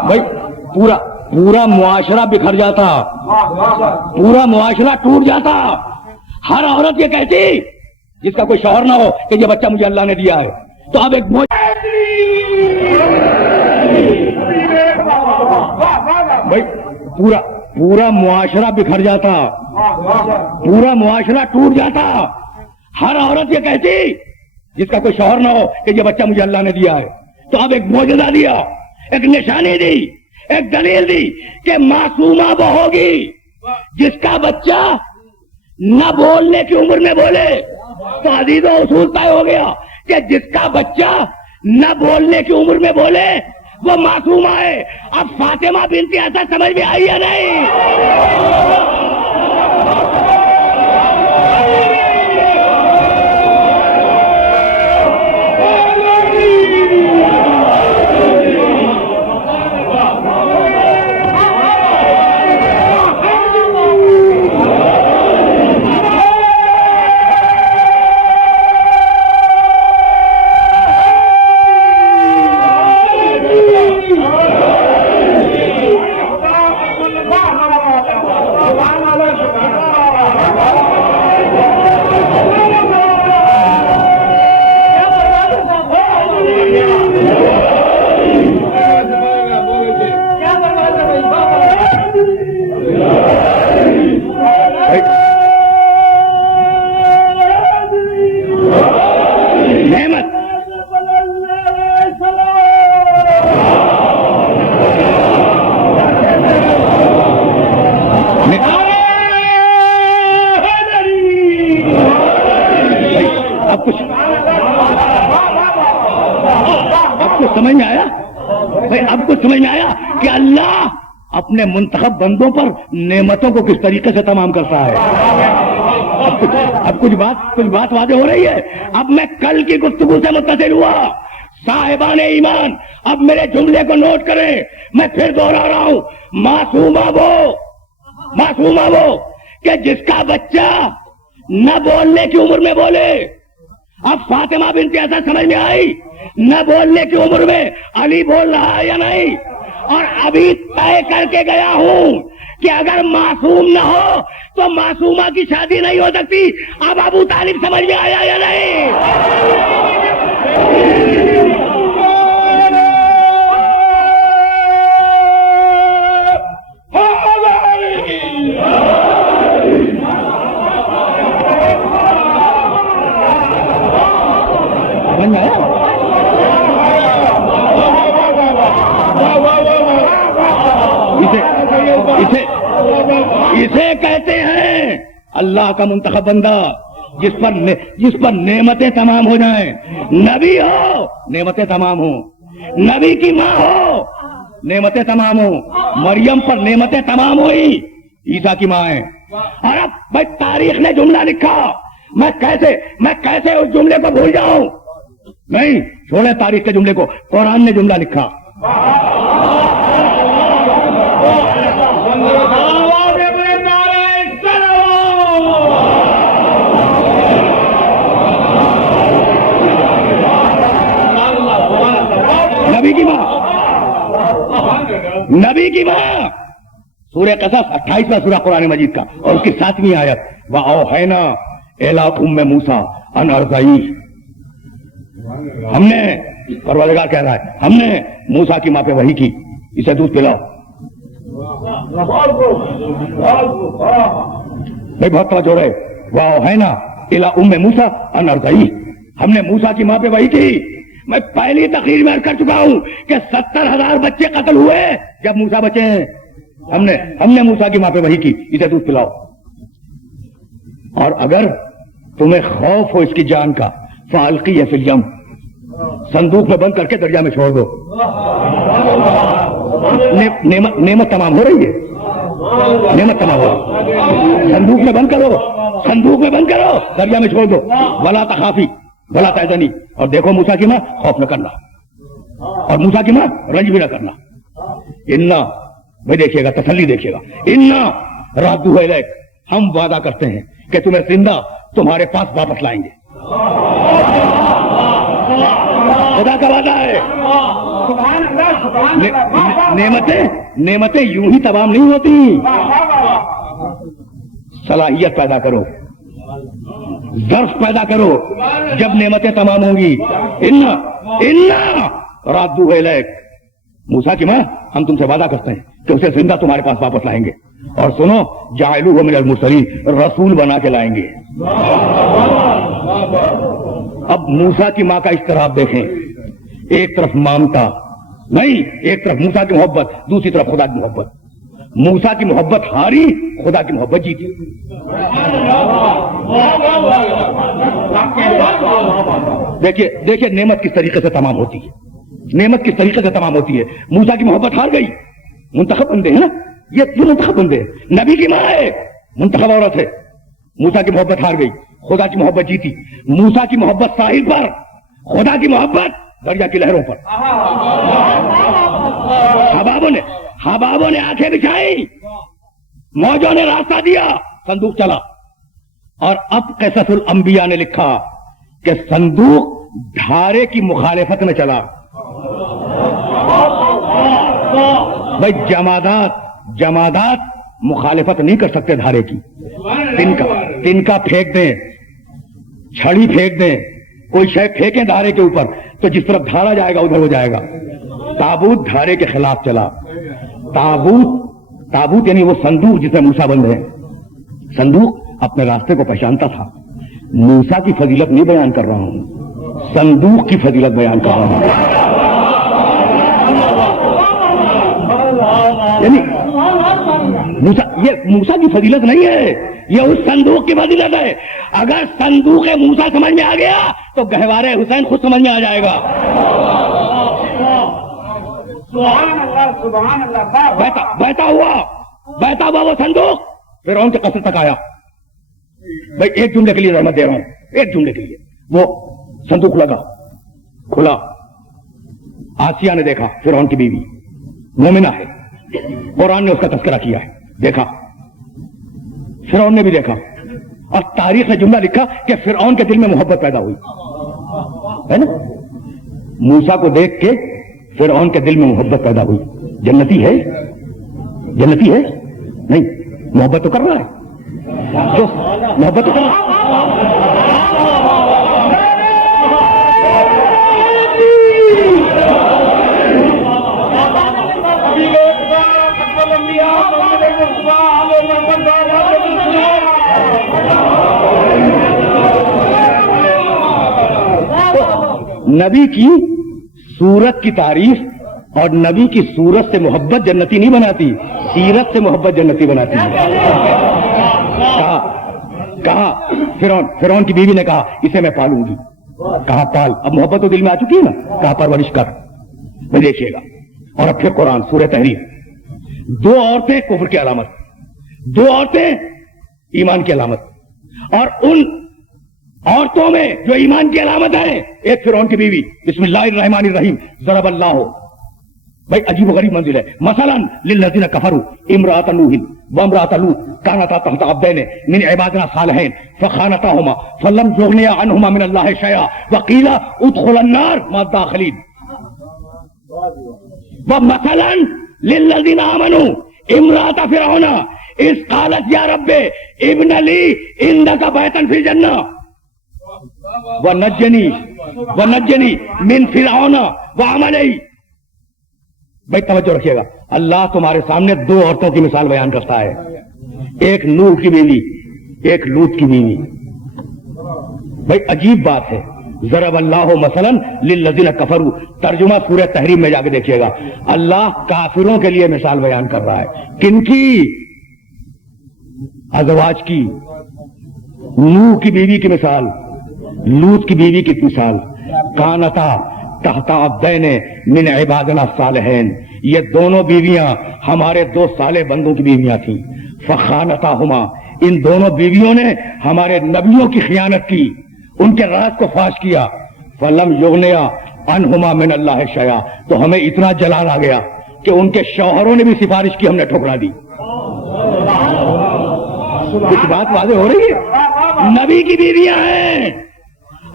بھائی پورا معاشرہ بکھر جاتا، پورا معاشرہ ٹوٹ جاتا. ہر عورت یہ کہتی جس کا کوئی شوہر نہ ہو کہ یہ بچہ مجھے اللہ نے دیا ہے. تو اب ایک بھائی پورا معاشرہ بکھر جاتا، پورا معاشرہ ٹوٹ جاتا. ہر عورت یہ کہتی جس کا کوئی شوہر نہ ہو کہ یہ بچہ مجھے اللہ نے دیا ہے. تو اب ایک معجزہ دیا، ایک نشانی دی، ایک دلیل دی کہ معصومہ وہ ہوگی جس کا بچہ نہ بولنے کی عمر میں بولے. تو عزیز و اصول طے ہو گیا کہ جس کا بچہ نہ بولنے کی عمر میں بولے وہ معصومہ ہے. اب فاطمہ بنت اسد سمجھ میں آئی یا نہیں؟ اب کچھ سمجھ میں آیا کہ اللہ اپنے منتخب بندوں پر نعمتوں کو کس طریقے سے تمام کرتا ہے. اب کچھ بات واضح ہو رہی ہے. اب میں کل کی گفتگو سے متصل ہوا. صاحبان ایمان اب میرے جملے کو نوٹ کریں، میں پھر دوہرا رہا ہوں. معصومہ وہ کہ جس کا بچہ نہ بولنے کی عمر میں بولے. اب فاطمہ بنت اسد سمجھ میں آئی؟ نہ بولنے کی عمر میں علی بول رہا ہے یا نہیں؟ اور ابھی طے کر کے گیا ہوں کہ اگر معصوم نہ ہو تو معصومہ کی شادی نہیں ہو سکتی. اب ابو طالب سمجھ میں آیا یا نہیں؟ اسے کہتے ہیں اللہ کا منتخب بندہ جس پر نعمتیں تمام ہو جائیں. نبی ہو نعمتیں تمام ہو، نبی کی ماں ہو نعمتیں تمام ہو. مریم پر نعمتیں تمام ہوئی، عیسیٰ کی ماں ہے. اور اب بھائی تاریخ نے جملہ لکھا، میں کیسے اس جملے کو بھول جاؤں؟ نہیں، چھوڑے تاریخ کے جملے کو، قرآن نے جملہ لکھا. نبی کی ماں، سورہ قصص 28واں سورہ قرآن مجید کا اور اس کی 7ویں آیت، وَأَوْحَيْنَا إِلَىٰ أُمِّ مُوسَىٰ أَنْ أَرْضِعِيهِ. ہم نے، پروردگار کہہ رہا ہے، ہم نے موسیٰ کی ماں پہ وحی کی، اسے دودھ پلاؤ. بھائی بہت توجہ رہے. وَأَوْحَيْنَا إِلَىٰ أُمِّ مُوسَىٰ أَنْ أَرْضِعِيهِ، ہم نے موسیٰ کی ماں پہ وحی کی. میں پہلی تقریر میں عرض کر چکا ہوں کہ 70,000 بچے قتل ہوئے جب موسیٰ بچے ہیں. ہم نے موسیٰ کی ماں پہ وحی کی اسے دودھ پلاؤ، اور اگر تمہیں خوف ہو اس کی جان کا فَأَلْقِيهِ فِي الْيَمِّ، صندوق میں بند کر کے دریا میں چھوڑ دو. نعمت تمام ہو رہی ہے، نعمت تمام ہو رہی ہے. صندوق میں بند کرو، صندوق میں بند کرو، دریا میں چھوڑ دو. وَلَا تَخَافِي وَلَا تَحْزَنِي، اور دیکھو موسیٰ کی ماں خوف نہ کرنا، اور موسیٰ کی ماں رنج بھی نہ کرنا. اِنَّا، بھائی دیکھیے گا، تسلی دیکھیے گا. اِنَّا رَادُّوهُ إِلَيْكَ، ہم وعدہ کرتے ہیں کہ تمہیں زندہ تمہارے پاس واپس لائیں گے. خدا کا وعدہ ہے. نعمتیں یوں ہی تمام نہیں ہوتی. صلاحیت پیدا کرو، ظرف پیدا کرو، جب نعمتیں تمام ہوں گی. اِنَّا رَادُّوهُ إِلَيْكَ، موسیٰ کی ماں ہم تم سے وعدہ کرتے ہیں کہ اسے زندہ تمہارے پاس واپس لائیں گے. اور سنو، جَاعِلُوهُ مِنَ الْمُرْسَلِينَ، رسول بنا کے لائیں گے. اب موسیٰ کی ماں کا اضطراب دیکھیں. ایک طرف مامتا نہیں، ایک طرف موسیٰ کی محبت، دوسری طرف خدا کی محبت. موسیٰ کی محبت ہاری، خدا کی محبت جیتی. دیکھیے نعمت کس طریقے سے تمام ہوتی ہے، نعمت کس طریقے سے تمام ہوتی ہے. موسیٰ کی محبت ہار گئی، منتخب بندے ہیں نا، یہ منتخب بندے ہیں. نبی کی ماں ہے، منتخب عورت ہے. موسیٰ کی محبت ہار گئی، خدا کی محبت جیتی. موسیٰ کی محبت ساحل پر، خدا کی محبت دریا کی لہروں پر. حبابوں نے آنکھیں بچھائی، موجوں نے راستہ دیا، صندوق چلا. اور اب قصص الانبیاء نے لکھا کہ صندوق ڈھارے کی مخالفت میں چلا. بھائی جمادات مخالفت نہیں کر سکتے دھارے کی. تنکا پھینک دیں، چھڑی پھینک دیں، کوئی شے پھینکیں دھارے کے اوپر تو جس طرف دھارا جائے گا ادھر ہو جائے گا. تابوت دھارے کے خلاف چلا. تابوت یعنی وہ صندوق جس میں موسیٰ بند ہے. صندوق اپنے راستے کو پہچانتا تھا. موسیٰ کی فضیلت نہیں بیان کر رہا ہوں، صندوق کی فضیلت بیان کر رہا ہوں. یعنی یہ موسیٰ کی فضیلت نہیں ہے، یہ اس صندوق کی فضیلت ہے. اگر صندوق موسیٰ سمجھ میں آ گیا تو گہوارے حسین خود سمجھ میں آ جائے گا. بہتا ہوا وہ صندوق فرعون کے قصر تک آیا. بھائی ایک جملے کے لیے رحمت دے رہا ہوں، ایک جملے کے لیے. وہ صندوق لگا، کھلا. آسیہ نے دیکھا، فرعون کی بیوی مومنہ ہے، قرآن نے اس کا تذکرہ کیا ہے. دیکھا، فرعون نے بھی دیکھا، اور تاریخ نے جملہ لکھا کہ فرعون کے دل میں محبت پیدا ہوئی ہے نا. موسیٰ کو دیکھ کے فرعون کے دل میں محبت پیدا ہوئی. جنتی ہے نہیں، محبت تو کر رہا ہے، جو محبت تو کر رہا ہے. نبی کی صورت کی تعریف اور نبی کی صورت سے محبت جنتی نہیں بناتی، سیرت سے محبت جنتی بناتی ہے. کہا فرعون کی بیوی نے کہا اسے میں پالوں گی. کہا پال. اب محبت تو دل میں آ چکی ہے نا، کہا پرورش کر. میں دیکھیے گا. اور اب پھر قرآن سورہ تحریم. 2 عورتیں کفر کی علامت، 2 عورتیں ایمان کی علامت. اور ان عورتوں میں جو ایمان کی علامت ہے، ایک فرعون کی بیوی. بسم اللہ الرحمن الرحیم. ضرب اللہ. بھائی عجیب و غریب منزل ہے. مثلا للذین کفروا امرأۃ نوح وامرأۃ لوط كانتا تحت عبدین من عبادنا صالحین فخانتاهما فلم یغنیا عنہما من اللہ شیئا وقیل ادخلا النار مع الداخلین. ومثلا للذین آمنوا امرأۃ فرعون اذ قالت یا رب ابن لی عندک بیتا فی الجنہ ونجنی من فرعون وعملی. بھائی توجہ رکھیے گا. اللہ تمہارے سامنے دو عورتوں کی مثال بیان کرتا ہے، ایک نوح کی بیوی، ایک لوط کی بیوی۔ بھائی عجیب بات ہے، ضرب اللہ مثلا للذین کفروا، ترجمہ سورہ تحریم میں جا کے دیکھیے گا، اللہ کافروں کے لیے مثال بیان کر رہا ہے۔ کن کی؟ ازواج کی۔ نوح کی بیوی کی مثال، لوط کی بیوی کی مثال، کانتا تحت عبدین من عبادنا الصالحین، یہ دونوں بیویاں ہمارے دو صالح بندوں کی بیویاں تھیں، فخانتاہما، ان دونوں بیویوں نے ہمارے نبیوں کی خیانت کی، ان کے راز کو فاش کیا، فلم یغنیا عنہما من اللہ شیئا، تو ہمیں اتنا جلال آ گیا کہ ان کے شوہروں نے بھی سفارش کی، ہم نے ٹھکرا دی۔ کچھ بات واضح ہو رہی ہے؟ نبی کی بیویاں ہیں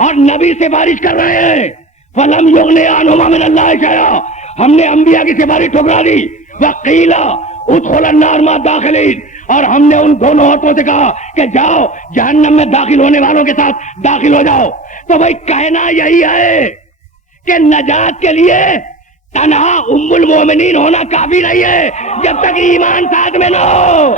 اور نبی سفارش کر رہے ہیں، فلم یغنیا عنہما من اللہ شیئا، ہم نے انبیاء کی سفارش ٹھکرا دی، وقیل ادخل النار مع الداخلین، اور ہم نے ان دونوں عورتوں سے کہا کہ جاؤ جہنم میں داخل ہونے والوں کے ساتھ داخل ہو جاؤ۔ تو بھائی کہنا یہی ہے کہ نجات کے لیے تنہا ام المومنین ہونا کافی نہیں ہے جب تک ایمان ساتھ میں نہ ہو۔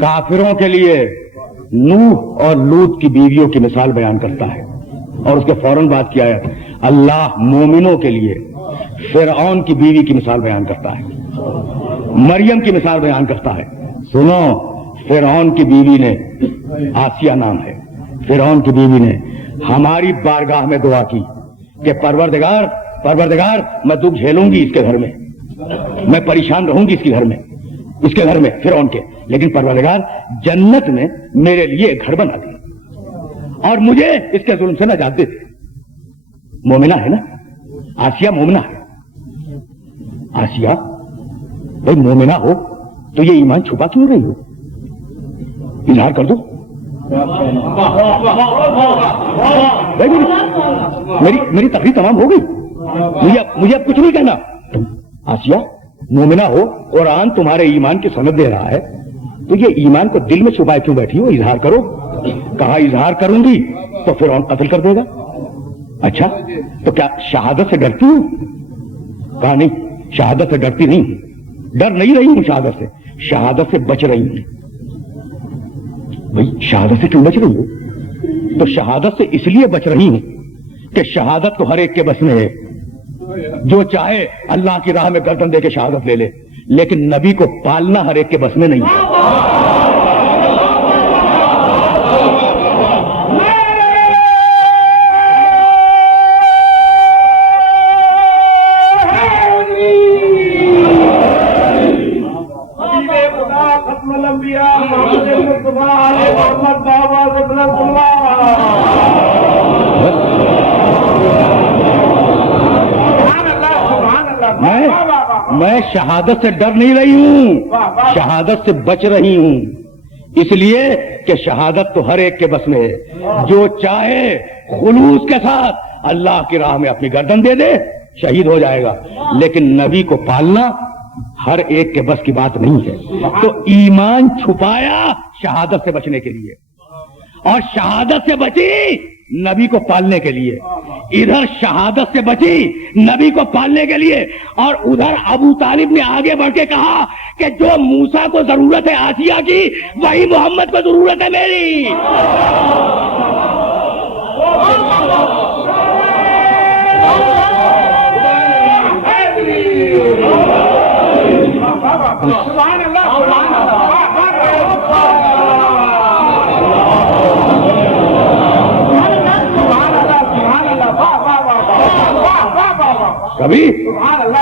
کافروں کے لیے نوح اور لوط کی بیویوں کی مثال بیان کرتا ہے، اور اس کے فوراً بعد کیا ہے اللہ مومنوں کے لیے فرعون کی بیوی کی مثال بیان کرتا ہے، مریم کی مثال بیان کرتا ہے۔ سنو، فرعون کی بیوی نے، آسیہ نام ہے، فرعون کی بیوی نے ہماری بارگاہ میں دعا کی کہ پروردگار میں دکھ جھیلوں گی اس کے گھر میں پریشان رہوں گی اس کے گھر میں فرعون کے، لیکن پروردگار جنت میں میرے لیے ایک گھر بنا دیا اور مجھے اس کے ظلم سے نجات دے دے۔ مومنہ ہے نا آسیہ، مومنہ ہے آسیہ۔ بھائی مومنہ ہو تو یہ ایمان چھپا کیوں رہی ہو؟ اظہار کر دو۔ میری تقریر تمام ہو گئی، مجھے اب کچھ نہیں کہنا۔ آسیہ مومنہ ہو، قرآن تمہارے ایمان کی سند دے رہا ہے، تو یہ ایمان کو دل میں چھپائے کیوں بیٹھی ہو؟ اظہار کرو۔ کہا اظہار کروں گی تو فرعون قتل کر دے گا۔ اچھا تو کیا شہادت سے ڈرتی ہوں؟ کہا نہیں، شہادت سے ڈرتی نہیں ہوں، ڈر نہیں رہی ہوں شہادت سے، شہادت سے بچ رہی ہوں۔ بھائی شہادت سے کیوں بچ رہی ہوں؟ تو شہادت سے اس لیے بچ رہی ہوں کہ شہادت تو ہر ایک کے بس میں ہے، جو چاہے اللہ کی راہ میں گردن دے کے شہادت لے لے، لیکن نبی کو پالنا ہر ایک کے بس میں نہیں ہے۔ میں شہادت سے ڈر نہیں رہی ہوں، شہادت سے بچ رہی ہوں، اس لیے کہ شہادت تو ہر ایک کے بس میں ہے، جو چاہے خلوص کے ساتھ اللہ کی راہ میں اپنی گردن دے دے شہید ہو جائے گا، لیکن نبی کو پالنا ہر ایک کے بس کی بات نہیں ہے۔ تو ایمان چھپایا شہادت سے بچنے کے لیے، اور شہادت سے بچی نبی کو پالنے کے لیے، ادھر شہادت سے بچی نبی کو پالنے کے لیے، اور ادھر ابو طالب نے آگے بڑھ کے کہا کہ جو موسیٰ کو ضرورت ہے آسیہ کی، وہی محمد کو ضرورت ہے میری۔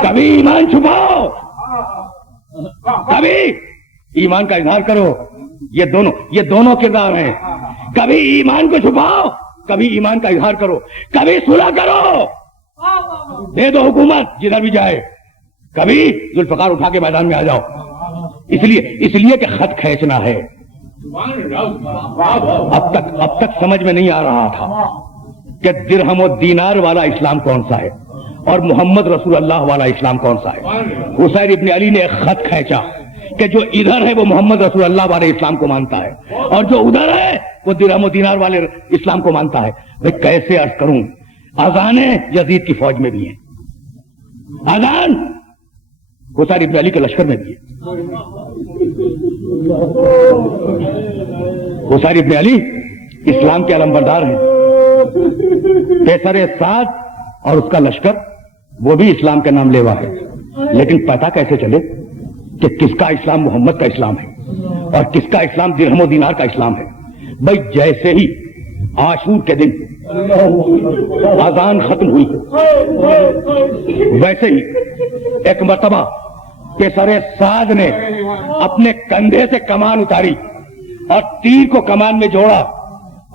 کبھی ایمان چھپاؤ کبھی ایمان کا اظہار کرو. یہ دونوں کردار ہیں. کبھی ایمان کو چھپاؤ, کبھی ایمان کا اظہار کرو, کبھی صلح کرو, دے دو حکومت جدھر بھی جائے, کبھی ذوالفقار اٹھا کے میدان میں آ جاؤ. اس لیے کہ خط کھینچنا ہے. اب تک سمجھ میں نہیں آ رہا تھا کہ درہم و دینار والا اسلام کون سا ہے اور محمد رسول اللہ والا اسلام کون سا ہے. حسین ابن علی نے ایک خط کھینچا کہ جو ادھر ہے وہ محمد رسول اللہ والے اسلام کو مانتا ہے اور جو ادھر ہے وہ درہم و دینار والے اسلام کو مانتا ہے. میں کیسے عرض کروں, اذانیں یزید کی فوج میں بھی ہیں, اذان حسین ابن علی کے لشکر میں بھی ہے. حسین ابن علی اسلام کے علمبردار ہیں. پیسر سعد اور اس کا لشکر وہ بھی اسلام کے نام لیوا ہے, لیکن پتہ کیسے چلے کہ کس کا اسلام محمد کا اسلام ہے اور کس کا اسلام درہم و دینار کا اسلام ہے. بھائی جیسے ہی عاشور کے دن اذان ختم ہوئی ویسے ہی ایک مرتبہ پیسر سعد نے اپنے کندھے سے کمان اتاری اور تیر کو کمان میں جوڑا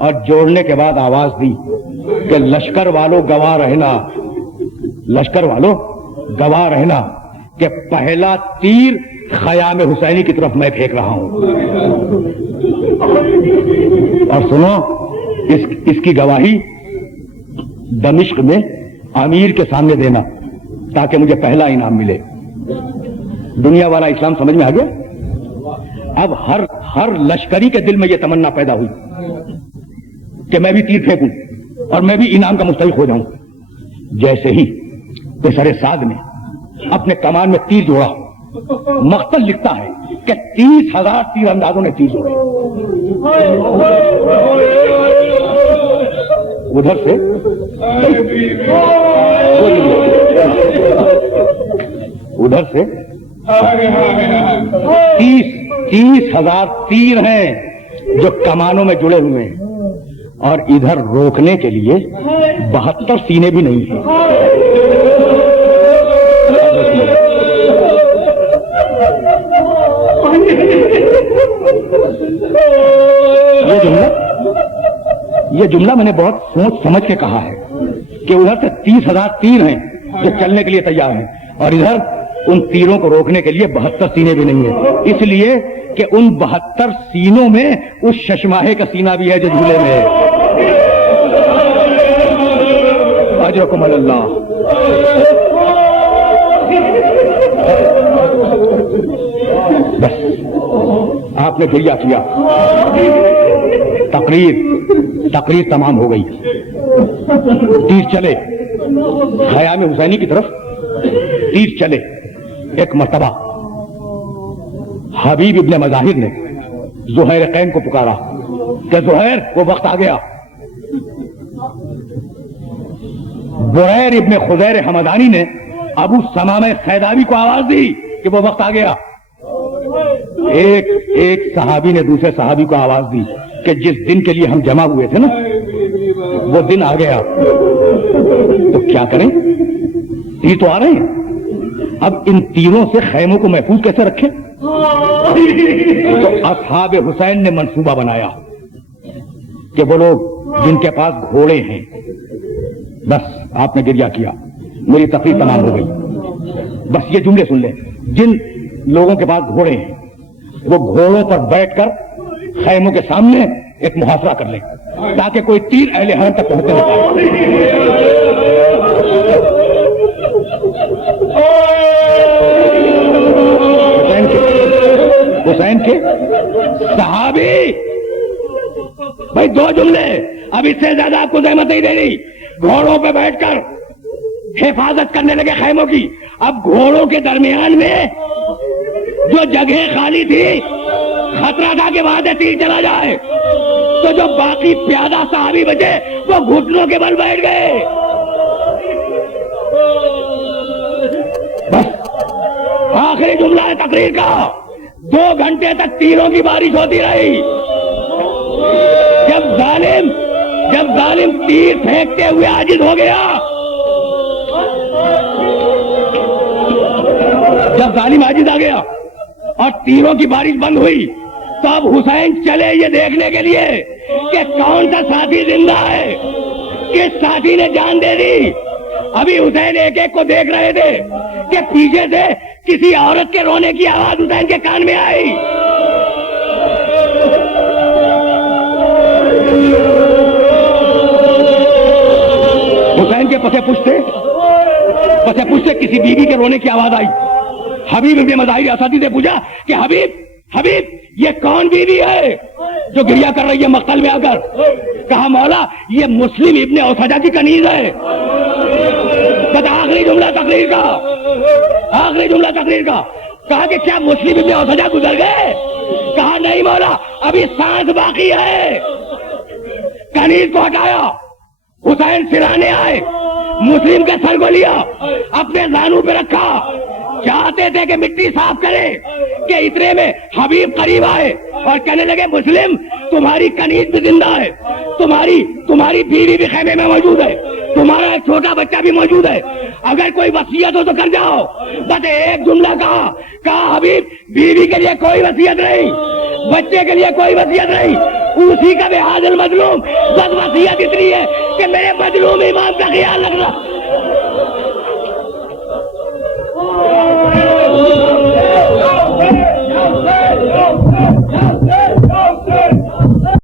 اور جوڑنے کے بعد آواز دی کہ لشکر والوں گواہ رہنا, لشکر والوں گواہ رہنا کہ پہلا تیر خیام حسینی کی طرف میں پھینک رہا ہوں. اور سنو اس کی گواہی دمشق میں امیر کے سامنے دینا تاکہ مجھے پہلا انعام ملے. دنیا والا اسلام سمجھ میں آ گیا. اب ہر لشکری کے دل میں یہ تمنا پیدا ہوئی کہ میں بھی تیر پھینکوں اور میں بھی انعام کا مستحق ہو جاؤں. جیسے ہی پیسر سعد نے اپنے کمان میں تیر جوڑا, مقتل لکھتا ہے کہ 30,000 تیر اندازوں نے تیر جوڑے. ادھر سے 30,000 تیر ہیں جو کمانوں میں جڑے ہوئے ہیں اور ادھر روکنے کے لیے 72 سینے بھی نہیں ہیں. یہ جملہ میں نے بہت سوچ سمجھ کے کہا ہے کہ ادھر سے 30,000 تیر ہیں جو چلنے کے لیے تیار ہیں اور ادھر ان تیروں کو روکنے کے لیے 72 سینے بھی نہیں ہیں. اس لیے کہ ان 72 سینوں میں اس ششماہے کا سینہ بھی ہے جو جھولے میں ہے. اجرکم اللہ. بس آپ نے گریہ کیا, تقریر تمام ہو گئی, تیر چلے خیام حسینی کی طرف, تیر چلے. ایک مرتبہ حبیب ابن مظاہر نے زہیر قین کو پکارا کہ زہیر وہ وقت آ گیا. بریر ابن خزیر حمدانی نے ابو سمامہ خیداوی کو آواز دی کہ وہ وقت آ گیا. ایک صحابی نے دوسرے صحابی کو آواز دی کہ جس دن کے لیے ہم جمع ہوئے تھے نا وہ دن آ گیا, تو کیا کریں, تیر تو آ رہے ہیں, اب ان تیروں سے خیموں کو محفوظ کیسے رکھیں. تو اصحاب حسین نے منصوبہ بنایا کہ وہ لوگ جن کے پاس گھوڑے ہیں, بس آپ نے گریہ کیا, میری تقریر تمام ہو گئی. بس یہ جملے سن لیں, جن لوگوں کے پاس گھوڑے ہیں وہ گھوڑوں پر بیٹھ کر خیموں کے سامنے ایک محاصرہ کر لیں تاکہ کوئی تیر اہل حرم تک پہنچنے نہ پائے. حسین کے صحابی, بھائی 2 جملے, اب اس سے زیادہ آپ کو زحمت نہیں دینی. گھوڑوں پہ بیٹھ کر حفاظت کرنے لگے خیموں کی. اب گھوڑوں کے درمیان میں جو جگہ خالی تھی, خطرہ تھا کہ وہاں سے تیر چلا جائے, تو جو باقی پیادہ صحابی بچے وہ گھٹنوں کے بل بیٹھ گئے. بس آخری جملہ ہے تقریر کا. 2 گھنٹے تک تیروں کی بارش ہوتی رہی. جب ظالم تیر پھینکتے ہوئے عاجز ہو گیا, جب ظالم عاجز آ گیا اور تیروں کی بارش بند ہوئی تو اب حسین چلے یہ دیکھنے کے لیے کہ کون سا ساتھی زندہ ہے، کس ساتھی نے جان دے دی۔ ابھی حسین ایک ایک کو دیکھ رہے تھے کہ پیچھے سے کسی عورت کے رونے کی آواز حسین کے کان میں آئی۔ حسین کے پسے پشتے کسی بیوی کے رونے کی آواز آئی۔ حبیب ابن مظاہر اسدی سے پوچھا کہ حبیب یہ کون بیوی ہے جو گریہ کر رہی ہے مقتل میں آ کر؟ کہا مولا یہ مسلم ابن اوسجہ کی کنیز ہے۔ آخری جملہ تقریر کا کہا کہ کیا مسلم ابن اوسجہ گزر گئے؟ کہا نہیں مولا ابھی سانس باقی ہے۔ کنیز کو ہٹایا، حسین سرانے آئے، مسلم کے سر کو لیا، اپنے زانو پہ رکھا، چاہتے تھے کہ مٹی صاف کرے کہ اتنے میں حبیب قریب آئے اور کہنے لگے مسلم تمہاری کنیز بھی زندہ ہے، تمہاری بیوی بھی خیمے میں موجود ہے، تمہارا ایک چھوٹا بچہ بھی موجود ہے، اگر کوئی وصیت ہو تو کر جاؤ۔ بس ایک جملہ کہا حبیب بیوی کے لیے کوئی وصیت نہیں، بچے کے لیے کوئی وصیت نہیں، اسی کا بحاظ المظلوم، بس وصیت اتنی ہے کہ میرے مظلوم امام کا خیال رکھنا۔